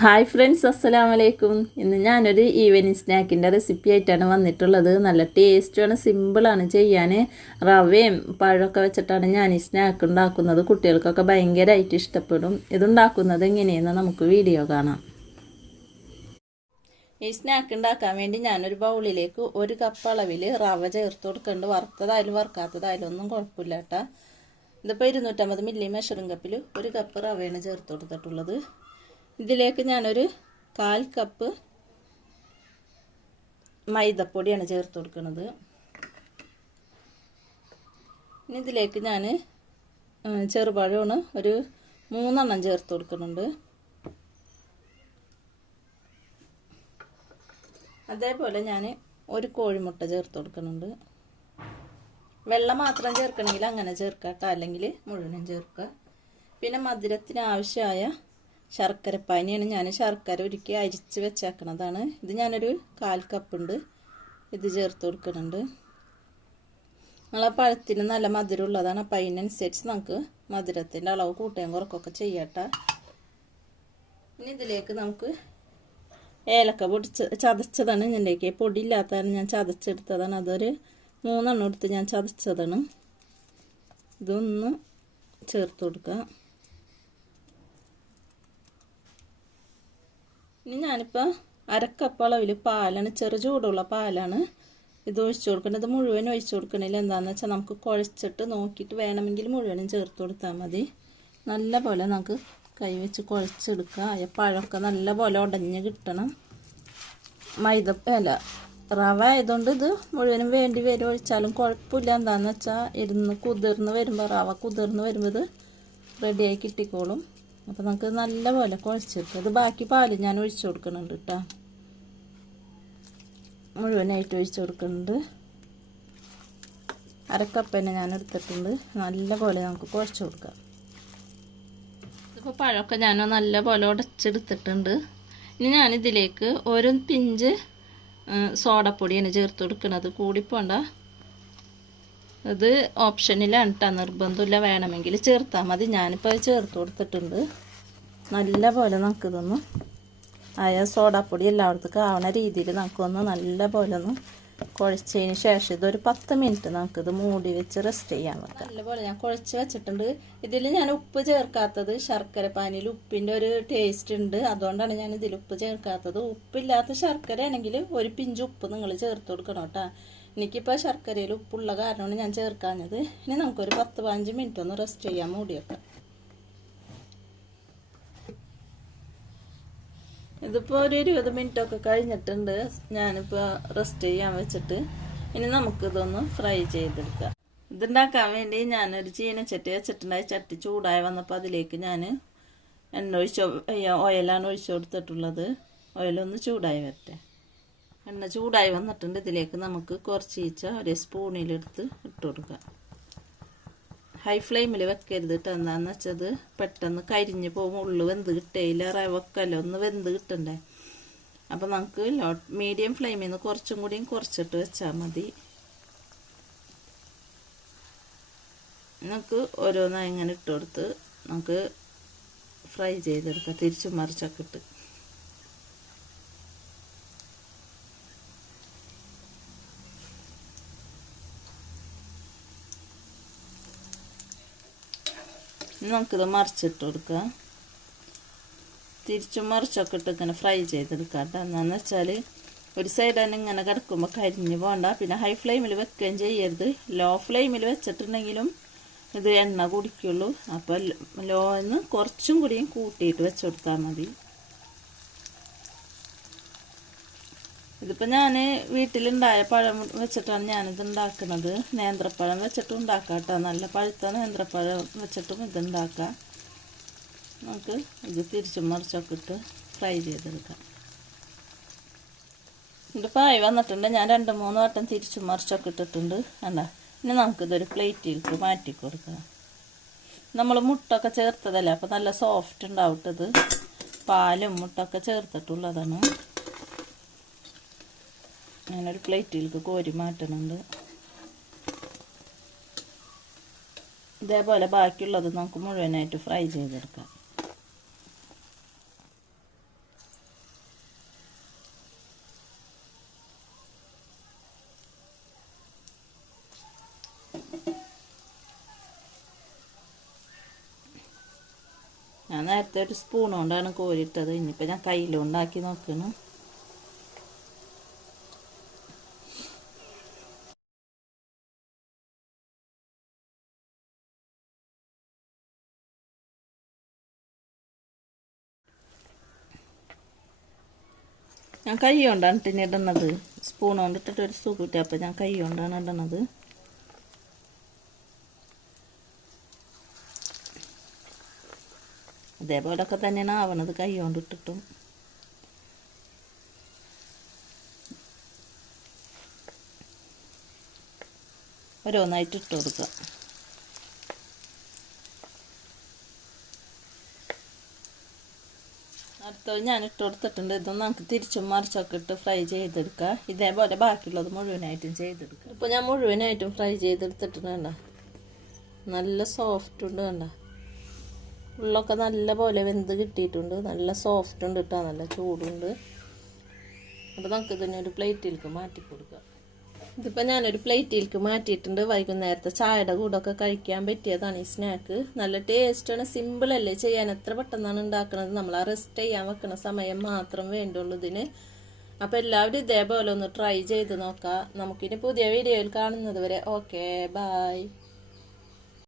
Hi friends അസ്സലാം വലൈക്കും ഇന്ന് ഞാനൊരു ഈവനിങ് സ്നാക്കിന്റെ റെസിപ്പി ആയിട്ടാണ് വന്നിട്ടുള്ളത്. നല്ല ടേസ്റ്റുമാണ് സിമ്പിളാണ് ചെയ്യാൻ റവയും പഴമൊക്കെ വെച്ചിട്ടാണ് ഞാൻ ഈ സ്നാക്ക് ഉണ്ടാക്കുന്നത്. കുട്ടികൾക്കൊക്കെ ഭയങ്കരമായിട്ട് ഇഷ്ടപ്പെടും. ഇതുണ്ടാക്കുന്നത് എങ്ങനെയെന്ന് നമുക്ക് വീഡിയോ കാണാം. ഈ സ്നാക്ക് ഉണ്ടാക്കാൻ വേണ്ടി ഞാനൊരു ബൗളിലേക്ക് ഒരു കപ്പ് അളവിൽ റവ ചേർത്ത് കൊടുക്കുന്നുണ്ട് വറുത്തതായാലും വറുക്കാത്തതായാലും ഒന്നും കുഴപ്പമില്ല കേട്ടോ. ഇതിപ്പോൾ ഇരുന്നൂറ്റമ്പത് മില്ലി മെഷറിംഗ് കപ്പിൽ ഒരു കപ്പ് റവയാണ് ചേർത്ത് കൊടുത്തിട്ടുള്ളത്. ഇതിലേക്ക് ഞാനൊരു കാൽ കപ്പ് മൈദപ്പൊടിയാണ് ചേർത്ത് കൊടുക്കുന്നത്. ഇനി ഇതിലേക്ക് ഞാൻ ചെറുപഴമാണ് ഒരു മൂന്നെണ്ണം ചേർത്ത് കൊടുക്കുന്നുണ്ട്. അതേപോലെ ഞാൻ ഒരു കോഴിമുട്ട ചേർത്ത് കൊടുക്കുന്നുണ്ട്. വെള്ളം മാത്രം ചേർക്കണമെങ്കിൽ അങ്ങനെ ചേർക്കാം അല്ലെങ്കിൽ മുഴുവനും ചേർക്കുക. പിന്നെ മധുരത്തിന് ആവശ്യമായ ശർക്കരപ്പാനിയാണ് ഞാൻ ശർക്കര ഒരുക്കി അരിച്ച് വെച്ചേക്കണതാണ്. ഇത് ഞാനൊരു കാൽ കപ്പുണ്ട്. ഇത് ചേർത്ത് കൊടുക്കുന്നുണ്ട്. നമ്മളെ പഴത്തിന് നല്ല മധുരമുള്ളതാണ്. അപ്പം അതിനനുസരിച്ച് നമുക്ക് മധുരത്തിന്റെ അളവ് കൂട്ടുകയും കുറക്കൊക്കെ ചെയ്യട്ടെ. ഇനി ഇതിലേക്ക് നമുക്ക് ഏലക്ക പൊടിച്ച് ചതച്ചതാണ്. ഇതിന്റെയൊക്കെ പൊടി ഇല്ലാത്തതാണ് ഞാൻ ചതച്ചെടുത്തതാണ്. അതൊരു മൂന്നെണ്ണം എടുത്ത് ഞാൻ ചതച്ചതാണ്. ഇതൊന്ന് ചേർത്ത് കൊടുക്കുക ഇനി ഞാനിപ്പോൾ അരക്കപ്പ് അളവിൽ പാലാണ് ചെറു ചൂടുള്ള പാലാണ് ഇത് ഒഴിച്ചു കൊടുക്കുന്നത് മുഴുവൻ ഒഴിച്ചു കൊടുക്കണില്ല. എന്താണെന്ന് വെച്ചാൽ നമുക്ക് കുഴച്ചിട്ട് നോക്കിയിട്ട് വേണമെങ്കിൽ മുഴുവനും ചേർത്ത് കൊടുത്താൽ മതി. നല്ല പോലെ നമുക്ക് കൈ വെച്ച് കുഴച്ചെടുക്കുക. ആ പഴമൊക്കെ നല്ല പോലെ ഉടഞ്ഞ് കിട്ടണം. മൈദ അല്ല റവ ആയതുകൊണ്ട് ഇത് മുഴുവനും വേണ്ടി വരും. ഒഴിച്ചാലും കുഴപ്പമില്ല. എന്താണെന്ന് വെച്ചാൽ ഇരുന്ന് കുതിർന്ന് വരുമ്പോൾ റവ കുതിർന്ന് വരുമ്പോൾ ഇത് റെഡിയായി കിട്ടിക്കോളും. അപ്പോൾ നമുക്ക് നല്ല പോലെ കുഴച്ചെടുക്കാം. ഇത് ബാക്കി പാൽ ഞാൻ ഒഴിച്ചു കൊടുക്കുന്നുണ്ട് കേട്ടോ മുഴുവനായിട്ട് ഒഴിച്ചു കൊടുക്കുന്നുണ്ട്. അരക്കപ്പന്നെ ഞാൻ എടുത്തിട്ടുണ്ട്. നല്ല പോലെ നമുക്ക് കുഴച്ച് കൊടുക്കാം. ഇതിപ്പോൾ പഴമൊക്കെ ഞാൻ നല്ല പോലെ ഉടച്ചെടുത്തിട്ടുണ്ട്. ഇനി ഞാനിതിലേക്ക് ഒരു പിഞ്ച് സോഡപ്പൊടിയാണ് ചേർത്ത് കൊടുക്കുന്നത്. കൂടിപ്പോണ്ട. ഇത് ഓപ്ഷനിലാണ് കേട്ടോ നിർബന്ധമില്ല. വേണമെങ്കിൽ ചേർത്താൽ മതി. ഞാനിപ്പോൾ ചേർത്ത് കൊടുത്തിട്ടുണ്ട്. നല്ല പോലെ നമുക്കിതൊന്ന് ആയ സോഡാപ്പൊടി എല്ലായിടത്തേക്കും ആവണ രീതിയിൽ നമുക്കൊന്ന് നല്ല പോലെ ഒന്ന് കുഴച്ചതിന് ശേഷം ഇതൊരു പത്ത് മിനിറ്റ് നമുക്കിത് മൂടി വെച്ച് റെസ്റ്റ് ചെയ്യാൻ വെക്കാം. നല്ലപോലെ ഞാൻ കുഴച്ച് വെച്ചിട്ടുണ്ട്. ഇതിൽ ഞാൻ ഉപ്പ് ചേർക്കാത്തത് ശർക്കര പാനിയിൽ ഉപ്പിന്റെ ഒരു ടേസ്റ്റ് ഉണ്ട്. അതുകൊണ്ടാണ് ഞാൻ ഇതിൽ ഉപ്പ് ചേർക്കാത്തത്. ഉപ്പില്ലാത്ത ശർക്കര ആണെങ്കിൽ ഒരു പിഞ്ച് ഉപ്പ് നിങ്ങൾ ചേർത്ത് കൊടുക്കണം കേട്ടോ. എനിക്കിപ്പോൾ ശർക്കരയിൽ ഉപ്പുള്ള കാരണമാണ് ഞാൻ ചേർക്കാഞ്ഞത്. ഇനി നമുക്കൊരു പത്ത് പതിനഞ്ച് മിനിറ്റ് ഒന്ന് റെസ്റ്റ് ചെയ്യാൻ മൂടി വെക്കാം ഇതിപ്പോൾ ഒരു ഇരുപത് മിനിറ്റൊക്കെ കഴിഞ്ഞിട്ടുണ്ട്. ഞാനിപ്പോൾ റെസ്റ്റ് ചെയ്യാൻ വെച്ചിട്ട് ഇനി നമുക്കിതൊന്ന് ഫ്രൈ ചെയ്തെടുക്കാം. ഇതുണ്ടാക്കാൻ വേണ്ടി ഞാനൊരു ചീനച്ചട്ടി വെച്ചിട്ടുണ്ടായി. ചട്ടി ചൂടായി വന്നപ്പോൾ അതിലേക്ക് ഞാൻ എണ്ണ ഒഴിച്ച് ഓയിലാണ് ഒഴിച്ചു കൊടുത്തിട്ടുള്ളത്. ഓയിലൊന്ന് ചൂടായി വരട്ടെ. എണ്ണ ചൂടായി വന്നിട്ടുണ്ട്. ഇതിലേക്ക് നമുക്ക് കുറച്ച് ഈച്ച ഒരു സ്പൂണിലെടുത്ത് ഇട്ട് കൊടുക്കാം. ഹൈ ഫ്ലെയിമിൽ വെക്കരുത് കേട്ടോ എന്താണെന്ന് വെച്ചത് പെട്ടെന്ന് കരിഞ്ഞ് പോകും. ഉള്ളു വെന്ത് കിട്ടേയില്ല. റവക്കല്ലോ ഒന്ന് വെന്ത് കിട്ടണ്ടേ? അപ്പം നമുക്ക് ലോ മീഡിയം ഫ്ലെയിമിൽ നിന്ന് കുറച്ചും കൂടിയും കുറച്ചിട്ട് വെച്ചാൽ മതി. നമുക്ക് ഓരോന്നായി ഇങ്ങനെ ഇട്ട് കൊടുത്ത് നമുക്ക് ഫ്രൈ ചെയ്തെടുക്കാം. തിരിച്ചും മറിച്ചൊക്കെ ഇട്ട്. നമുക്കിത് മറിച്ചിട്ട് കൊടുക്കുക. തിരിച്ചും മറിച്ചൊക്കെ ഇട്ട് ഇങ്ങനെ ഫ്രൈ ചെയ്തെടുക്കാം കേട്ടോ. എന്താണെന്ന് വെച്ചാൽ ഒരു സൈഡ് തന്നെ ഇങ്ങനെ കിടക്കുമ്പോൾ കരിഞ്ഞ് പോകണ്ട. പിന്നെ ഹൈ ഫ്ലെയിമിൽ വെക്കുകയും ചെയ്യരുത്. ലോ ഫ്ലെയിമിൽ വെച്ചിട്ടുണ്ടെങ്കിലും ഇത് എണ്ണ കുടിക്കുള്ളൂ. അപ്പോൾ ലോന്ന് കുറച്ചും കൂടിയും കൂട്ടിയിട്ട് വെച്ച് കൊടുത്താൽ മതി. ഇതിപ്പോൾ ഞാൻ വീട്ടിലുണ്ടായ പഴം വെച്ചിട്ടാണ് ഞാനിത് ഉണ്ടാക്കുന്നത്. നേന്ത്രപ്പഴം വെച്ചിട്ടും ഉണ്ടാക്കാം കേട്ടോ. നല്ല പഴുത്ത നേന്ത്രപ്പഴം വെച്ചിട്ടും ഇത് ഉണ്ടാക്കാം. നമുക്ക് ഇത് തിരിച്ചും മറിച്ചൊക്കെ ഇട്ട് ഫ്രൈ ചെയ്തെടുക്കാം. ഇത് പായ വന്നിട്ടുണ്ട്. ഞാൻ രണ്ട് മൂന്ന് വട്ടം തിരിച്ചും മറിച്ചൊക്കെ ഇട്ടിട്ടുണ്ട്. അല്ല ഇനി നമുക്കിതൊരു പ്ലേറ്റിലേക്ക് മാറ്റി കൊടുക്കാം. നമ്മൾ മുട്ടൊക്കെ ചേർത്തതല്ലേ? അപ്പോൾ നല്ല സോഫ്റ്റ് ഉണ്ടാവട്ടത് പാലും മുട്ടൊക്കെ ചേർത്തിട്ടുള്ളതാണ്. ഞാനൊരു പ്ലേറ്റിലേക്ക് കോരി മാറ്റുന്നുണ്ട് ഇതേപോലെ ബാക്കിയുള്ളത് നമുക്ക് മുഴുവനായിട്ട് ഫ്രൈ ചെയ്തെടുക്കാം. ഞാൻ നേരത്തെ ഒരു സ്പൂൺ കൊണ്ടാണ് കോരിയിട്ടത്. ഇനിയിപ്പോൾ ഞാൻ കയ്യിലുണ്ടാക്കി നോക്കണം. ഞാൻ കൈ കൊണ്ടാണ് പിന്നെ ഇടുന്നത്. സ്പൂൺ കൊണ്ട് ഇട്ടിട്ട് ഒരു സൂപ്പ് കിട്ടിയ അപ്പോൾ ഞാൻ കൈ കൊണ്ടാണ് ഇടുന്നത് അതേപോലൊക്കെ തന്നെയാണ് ആവണത് കൈ കൊണ്ട് ഓരോന്നായിട്ട് ഇട്ട് കൊടുക്കുക. അടുത്തത് ഞാൻ ഇട്ട് കൊടുത്തിട്ടുണ്ട്. ഇതൊന്നും നമുക്ക് തിരിച്ചും മറിച്ചൊക്കെ ഇട്ട് ഫ്രൈ ചെയ്തെടുക്കുക ഇതേപോലെ ബാക്കിയുള്ളത് മുഴുവനായിട്ടും ചെയ്തെടുക്കുക ഇപ്പോൾ ഞാൻ മുഴുവനായിട്ടും ഫ്രൈ ചെയ്തെടുത്തിട്ടുണ്ട് കണ്ട. നല്ല സോഫ്റ്റ് ഉണ്ട് കണ്ട. ഉള്ളൊക്കെ നല്ല പോലെ വെന്ത് കിട്ടിയിട്ടുണ്ട്. നല്ല സോഫ്റ്റ് ഉണ്ട് കേട്ടോ നല്ല ചൂടുണ്ട്. അപ്പോൾ നമുക്ക് ഇതിനെ ഒരു പ്ലേറ്റിലേക്ക് മാറ്റി കൊടുക്കാം. ഇതിപ്പോൾ ഞാനൊരു പ്ലേറ്റിലേക്ക് മാറ്റിയിട്ടുണ്ട്. വൈകുന്നേരത്തെ ചായയുടെ കൂടെയൊക്കെ കഴിക്കാൻ പറ്റിയതാണ് ഈ സ്നാക്ക്. നല്ല ടേസ്റ്റാണ്. സിമ്പിളല്ലേ ചെയ്യാൻ എത്ര പെട്ടെന്നാണ് ഉണ്ടാക്കുന്നത് നമ്മൾ ആ റെസ്റ്റ് ചെയ്യാൻ വെക്കുന്ന സമയം മാത്രം വേണ്ടുള്ളൂ ഇതിന്. അപ്പോൾ എല്ലാവരും ഇതേപോലെ ഒന്ന് ട്രൈ ചെയ്ത് നോക്കാം. നമുക്കിനി പുതിയ വീഡിയോയിൽ കാണുന്നത് വരെ. Okay bye